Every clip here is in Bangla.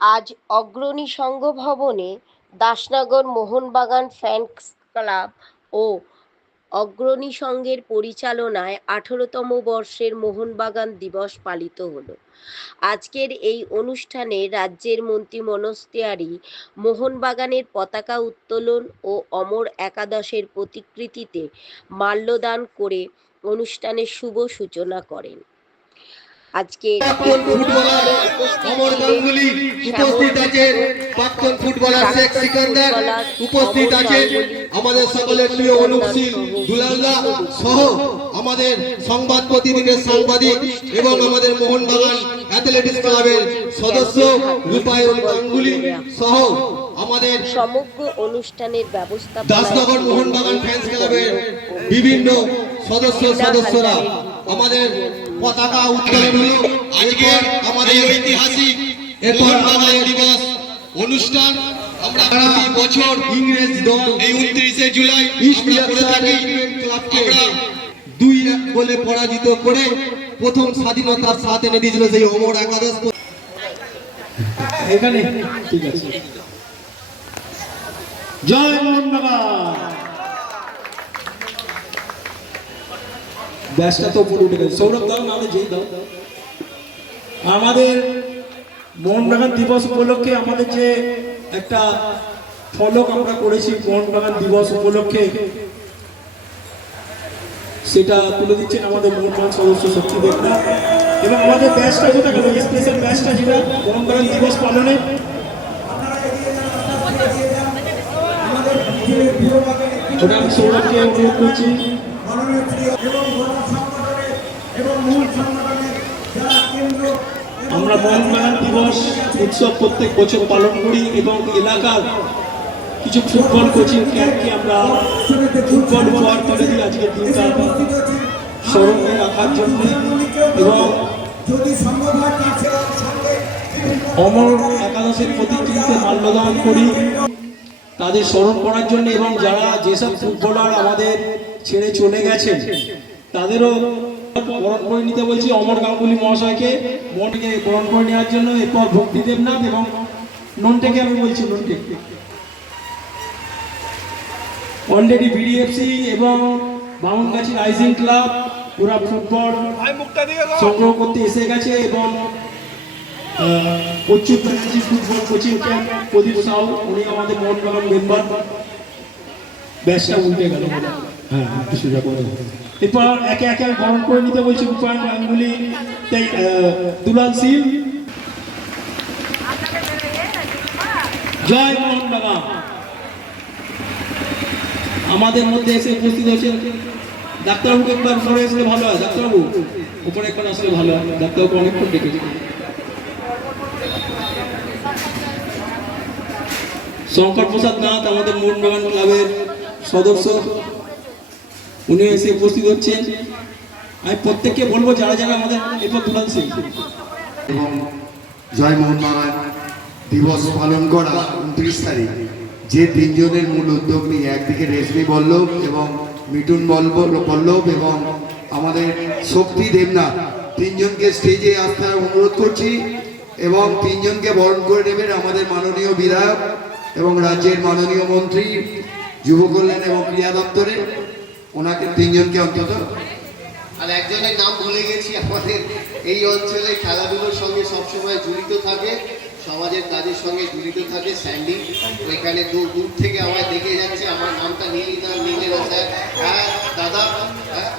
আজ অগ্রণী সংঘ ভবনে দাসনগর মোহনবাগান ফ্যানস ক্লাব ও অগ্রণী সংঘের পরিচালনায় আঠারোতম বর্ষের মোহনবাগান দিবস পালিত হলো। আজকের এই অনুষ্ঠানে রাজ্যের মন্ত্রী মনোজ তিওয়ারি, মোহনবাগানের পতাকা উত্তোলন ও অমর একাদশের প্রতিকৃতিতে মাল্যদান করে অনুষ্ঠানের শুভ সূচনা করেন। আজকে উপস্থিত আছেন। প্রাক্তন ফুটবলার শেখ সিকান্দার উপস্থিত আছেন। আমাদের সকলের প্রিয় অনুপ সিং দুলালদা সহ আমাদের সংবাদ প্রতিদিনের সাংবাদিক এবং আমাদের মোহনবাগান অ্যাথলেটিক্স ক্লাবের সদস্য রূপায়ণ গাঙ্গুলি সহ আমাদের সমগ্র অনুষ্ঠানের ব্যবস্থা দাসনগর মোহনবাগান ফ্যান্স ক্লাবের বিভিন্ন সদস্য সদস্যরা আমাদের পতাকা উত্তোলন হলো আজকে আমাদের ঐতিহাসিক দিবস। অনুষ্ঠান আমরা প্রতি বছর ইংরেজ দল এই উনত্রিশে জুলাই আমরা করে থাকি। আমরা দুই গোলে পরাজিত করে প্রথম স্বাধীনতার স্বাদ এনে দিয়েছিল সেই অমর একাদশ এখানে। ঠিক আছে। জয় মোহন ব্যাসটা তো উপরে উঠে গেছে। সৌরভ দাও, নাহলে যেই দাও। আমাদের মোহনবাগান দিবস উপলক্ষে আমাদের যে একটা ফলক আমরা করেছি মোহনবাগান দিবস উপলক্ষে, সেটা তুলে দিচ্ছেন আমাদের মোহনবাগান সদস্য শক্তি দেবরা এবং আমাদের ব্যাচটা কোথায় গেল স্পেশাল ব্যাচটা যেটা, মোহনবাগান দিবস পালনে। ওটা আমি সৌরভকে অনুরোধ করছি আমরা মোহনবাগান দিবস উৎসব প্রত্যেক বছর পালন করি এবং এলাকার কিছু ফুটবল কোচিং ক্যাম্পকে আমরা ফুটবল তুলে দিই আজকের দিনটা স্মরণে রাখার জন্য এবং অমর একাদশের প্রতিকৃতিতে মাল্যদান করি। তাদের স্মরণ করার জন্য এবং যারা যেসব ফুটবলার আমাদের ছেড়ে চলে গেছেন, তাদেরও বরণ করে নিতে বলছি অমর গাঙ্গুলি মহাশয়কে। মনকে বরণ করে নেওয়ার জন্য এরপর ভক্তি দেবনাথ এবং ননটেকে আমি বলছি ননটেক অলরেডি বিডিএফসি এবং বামুনগাছি রাইজিং ক্লাব পুরা ফুটবল সংগ্রহ করতে এসে গেছে এবং Banerjee football coaching camp Pradip Sau উনি আমাদের মোহনবাগান মেম্বার। ব্যাচটা উল্টে গেল। হ্যাঁ করে দাও। এরপর একে একে বরণ করে নিতে বলছি রূপায়ণ গাঙ্গুলি। তাই দুলাল সিং। জয় মোহনবাগান আমাদের মধ্যে এসে উপস্থিত হয়েছেন ডাক্তারবাবুকে একবার উপরে আসলে ভালো হয়। ডাক্তারবাবু, উপরে একবার আসলে ভালো হয়। ডাক্তারবাবু অনেকক্ষণ ডেকেছে শঙ্কর প্রসাদ নাথ, আমাদের মোহনবাগান ক্লাবের সদস্য। উনি এসে উপস্থিত হচ্ছেন। আমি প্রত্যেককে বলব, যারা যারা আমাদের এরপর তুলান সিং এবং জয় মোহনবাগান দিবস পালন করা উনত্রিশ তারিখ। যে তিনজনের মূল উদ্যোগ নিয়ে একদিকে রেশমি বল্লভ এবং মিঠুন বল্লভ এবং আমাদের শক্তি দেবনাথ, তিনজনকে স্টেজে আসার অনুরোধ করছি এবং তিনজনকে বরণ করে নেবেন আমাদের মাননীয় বিধায়ক এবং রাজ্যের মাননীয় মন্ত্রী, যুব কল্যাণ এবং ক্রীড়া দপ্তরে ওনাকে তিনজনকে অন্তত। আর একজনের নাম ভুলে গেছি, আমাদের এই অঞ্চলে খেলাধুলোর সঙ্গে সবসময় জড়িত থাকে, সমাজের কাজের সঙ্গে জড়িত থাকে, স্যান্ডি। ওইখানে দূর দূর থেকে আমায় দেখে যাচ্ছে, আমার নামটা নিয়ে নিতাম নিলে হ্যাঁ দাদা হ্যাঁ।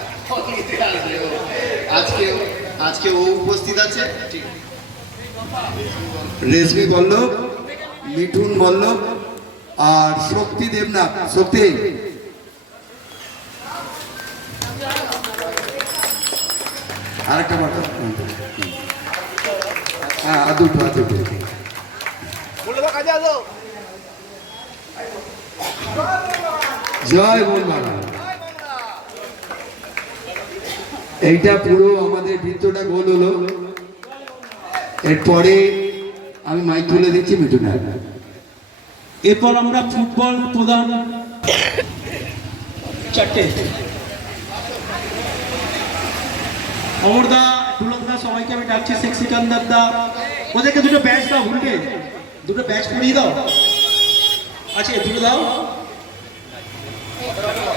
আজকে আজকে ও উপস্থিত আছে রেশমি বল্লভ, মিঠুন বল্লভ, আর শক্তি দেবনাথ। শক্তি আরেকটা বাটা হ্যাঁ আর দুটো, আর জয় মোহনবাগান এইটা পুরো আমাদের বৃত্তটা গোল হলো। এরপরে আমি মাইক তুলে দিচ্ছি মিঠুনের এরপর আমরা ফুটবল প্রধান চারটে। অমরদা দুলকদা, সবাইকে আমি ডাকছি শেখ সিকান্দার দা ওদেরকে দুটো ব্যাচ দাও উল্টে দুটো ব্যাচ পরিয়ে দাও। আছে দুটো দাও।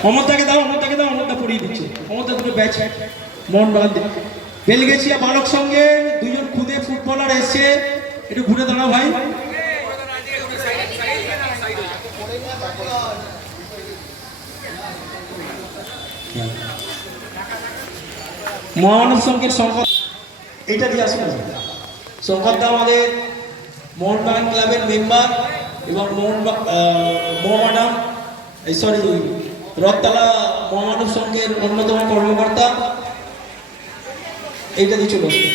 অমরদাকে দাও অমরদাকে দাও, অমরদা পরিয়ে দিচ্ছে। অমরদা দুটো ব্যাচ মোহন বাগান বেলগেছিয়া বালক সঙ্গে দুজন খুদে ফুটবলার এসছে। একটু ঘুরে দাঁড়াও ভাই। মহামানব সংঘের সংকট এইটা দিয়ে আসুন সংকটটা আমাদের। মোহনবাগান ক্লাবের মেম্বার এবং মোহন এই সরি রথতলা মহামানব সংঘের অন্যতম কর্মকর্তা। এইটা দিয়ে চলে। চলো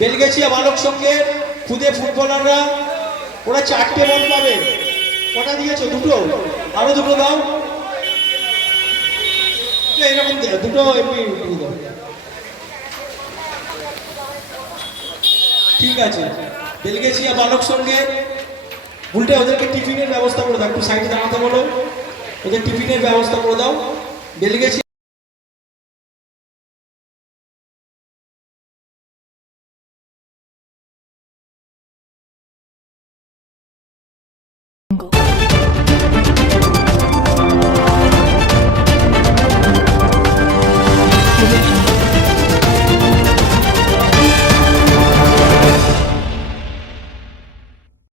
বেলগেছিয়া বালক সংঘের খুদে ফুটবলাররা, ওরা চারটে বল পাবে। কটা দিয়েছ? দুটো? আরও দুটো দাও। এরকম দুটো এমনি দাও। ঠিক আছে। বেলগেছিয়া বালক সঙ্গে উল্টে ওদেরকে টিফিনের ব্যবস্থা করে দাও। একটু সাইডে দাঁড়াতে বলো। ওদের টিফিনের ব্যবস্থা করে দাও। বেলগেছিয়া